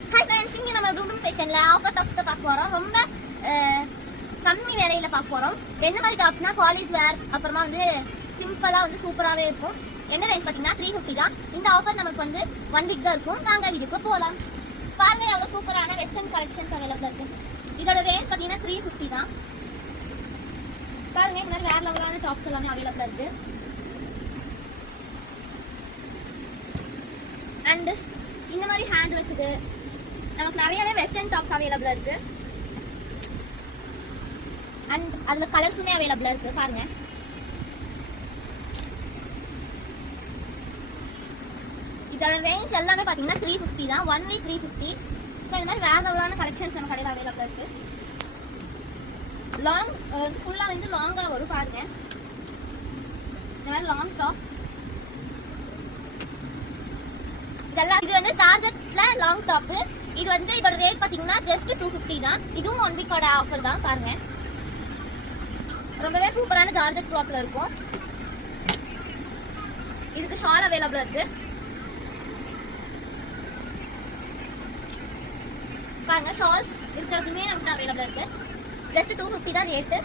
Hi friends, இங்கே நம்ம room ஃபேஷனில் offer tops தான் பார்க்க போகிறோம். ரொம்ப கம்மி விலையில் பார்க்க போகிறோம். எந்த மாதிரி டாப்ஸ்னா காலேஜ் வேர், அப்புறமா வந்து சிம்பிளாக வந்து சூப்பராகவே இருக்கும். என்ன ரேஞ்ச் பார்த்தீங்கன்னா 350 தான். இந்த ஆஃபர் நமக்கு வந்து 1 வீக் தான் இருக்கும். நாங்கள் வீடியோக்கு போகலாம். பாருங்க எவ்வளோ சூப்பரான வெஸ்டர்ன் கலெக்ஷன்ஸ் அவைலபிளாக இருக்குது. இதோட ரேஞ்ச் பார்த்தீங்கன்னா 350 தான். பாருங்க இந்த மாதிரி வேற லெவலான டாப்ஸ் எல்லாமே அவைலபிளாக இருக்குது. அண்ட் இந்த மாதிரி ஹேண்ட் வச்சது நமக்கு நிறையவே வெஸ்டர்ன் டாப்ஸ் அவைலபிளாக இருக்கு. அண்ட் அதில் கலர்ஸுமே அவைலபிளாக இருக்கு. பாருங்க இதோட ரேஞ்ச் எல்லாமே பார்த்தீங்கன்னா 350 தான். ஒன்லி 350. ஸோ இந்த மாதிரி வேற லெவலான கலெக்ஷன்ஸ் நம்ம கடையில் அவைலபிளாக இருக்கு. லாங் ஃபுல்லாக வந்து லாங்காக வரும். பாருங்க இந்த மாதிரி லாங் டாப். இது வந்து ஜார்ஜெட்ல லாங் டாப். இது வந்து இதோட ரேட் பாத்தீங்கன்னா ஜஸ்ட் 250 தான். இதுவும் 1 வீக்கோட ஆஃபர் தான். பாருங்க ரொம்பவே சூப்பரான ஜார்ஜெட் கிளாத்ல இருக்கும். இதுக்கு ஷால் அவைலபிளா இருக்கு. பாருங்க ஷால்ஸ் இருக்கிறதுமே நமக்கு அவைலபிளா இருக்கு. ஜஸ்ட் 250 தான் ரேட்.